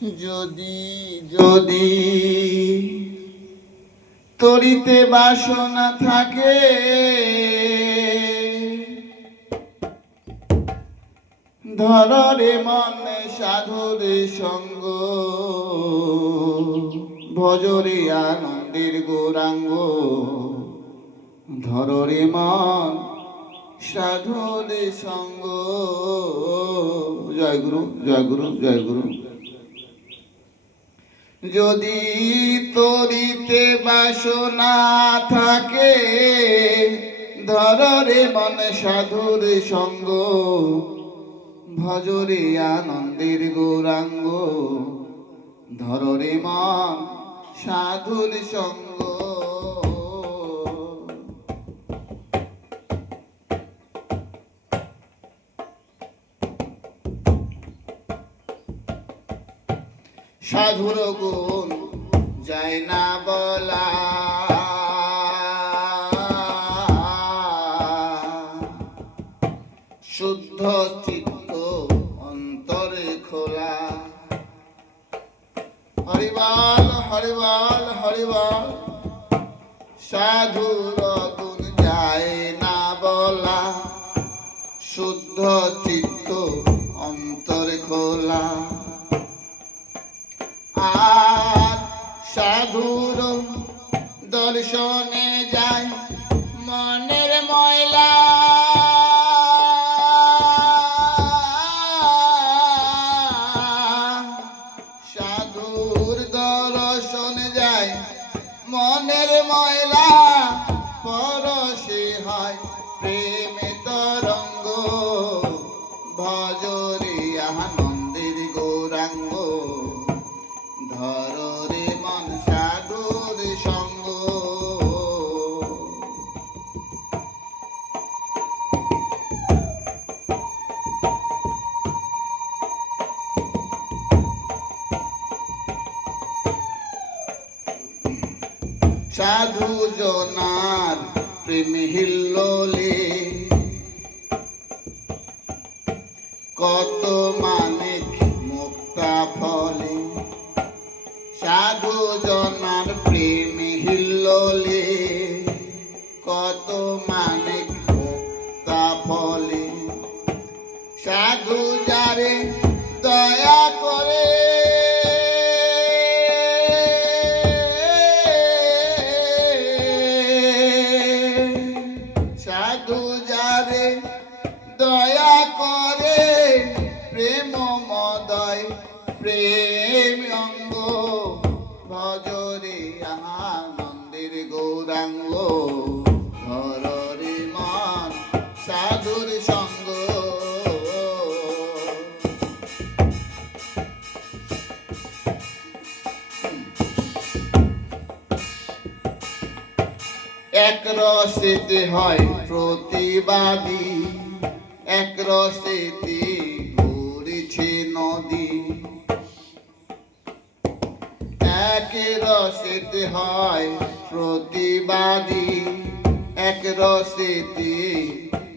যদি যদি তরিতে বাসনা থাকে, ধরে মনে সাধুর সঙ্গ, ভজরে আনন্দের গৌরাঙ্গ, ধরে মন সাধুর সঙ্গ। জয় গুরু, জয় গুরু, জয় গুরু। যদি তরিতে বাসনা থাকে, ধরে মন সাধুর সঙ্গ, ভজরে আনন্দের গৌরাঙ্গ, ধরে মন সাধুর সঙ্গ। সাধুর গুণ যায় না বলা, শুদ্ধ চিত্ত অন্তরে খোলা। হরিবল হরিবল হরিবল। সাধুর গুণ যায় না বলা, শুদ্ধ চিত্ত অন্তরে খোলা। আর সাধুর দর্শনে যায় মনের ময়লা, সাধুর দর্শনে যায় মনের ময়লা, পরশে হয় প্রেমে তরঙ্গ, ভজরে আনন্দের গৌরাঙ্গ, ধরে মন সাধুর সঙ্গ। সাধু জনার প্রেম হিল্লোলে, কত মানিক মুক্তা ফলে। সাধু জনার প্রেম হিল্লোলে, কত মানিক মুক্তা ফলে। সাধু যারে দয়া করে, সাধু যারে দয়া করে, প্রেম মদয় প্রেম অঙ্গ, ভজরে আনন্দের গৌরাঙ্গ, ধরে মন সাধুর সঙ্গ। এক রসেতে হয় প্রতিবাদী, এক রসেতে ঘুরেছে নদী। এক রসেতে হয় প্রতিবাদী, এক রসেতে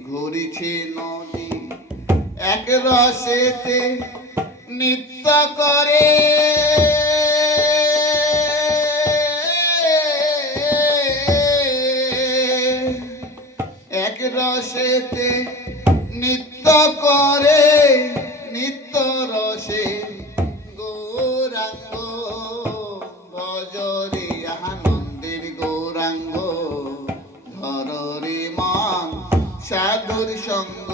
ঘুরেছে নদী। এক রসেতে নৃত্য করে, এক রসেতে নৃত্য করে, নিত্য রসে গৌরাঙ্গ, ভজরে আনন্দের গৌরাঙ্গ, ধরে মন সাধুর সঙ্গ।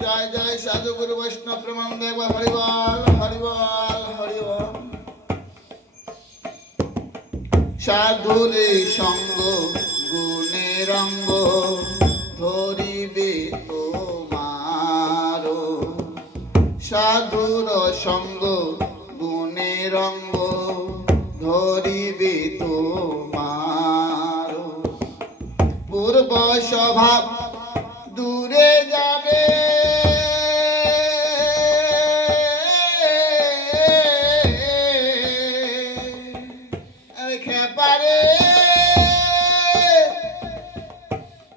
জয় জয় সাধু গুরু বৈষ্ণব প্রেমানন্দ। একবার হরিবল হরিবল হরিবল। সাধুর সঙ্গ গুণের অঙ্গ, ধরিবে তোমার। সাধুর সঙ্গ গুণের অঙ্গ, ধরিবে তোমার। পূর্ব স্বভাব দূরে যাবে, খেপারে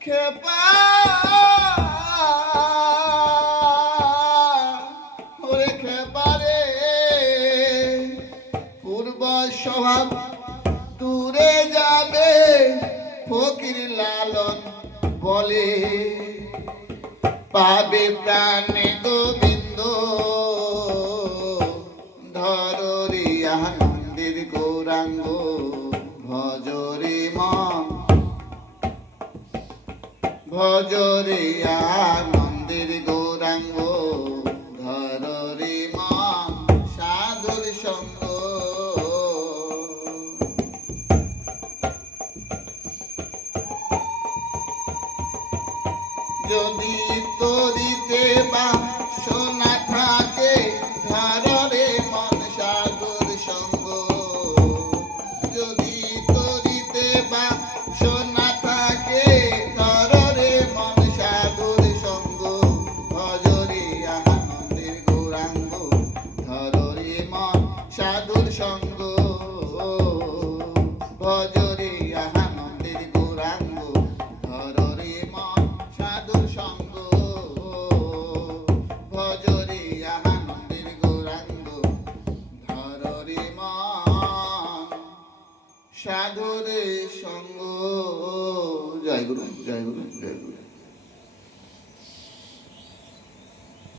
খেপা পাবে প্রাণে গোবিন্দ ধরে আনন্দের গৌরাঙ্গ ভজরে মন ভজরে আনন্দের গৌরাঙ্গ ধরে মন সাধুর সঙ্গ যদি তরিতে বা সোনা থাকে ধরে মন সাধুর সঙ্গ যদি তরিতে বা সোনা থাকে ধরে মন সাধুর সঙ্গ ভজরে আনন্দের গৌরাঙ্গ ধরে মন সাধুর সঙ্গ ভজরে আনন্দের গৌরাঙ্গ ধরে মন সাধুর সঙ্গ ভজরে আনন্দের গৌরাঙ্গ ধরে মন সাধুর সঙ্গ। জয় গুরু জয় গুরু জয় গুরু।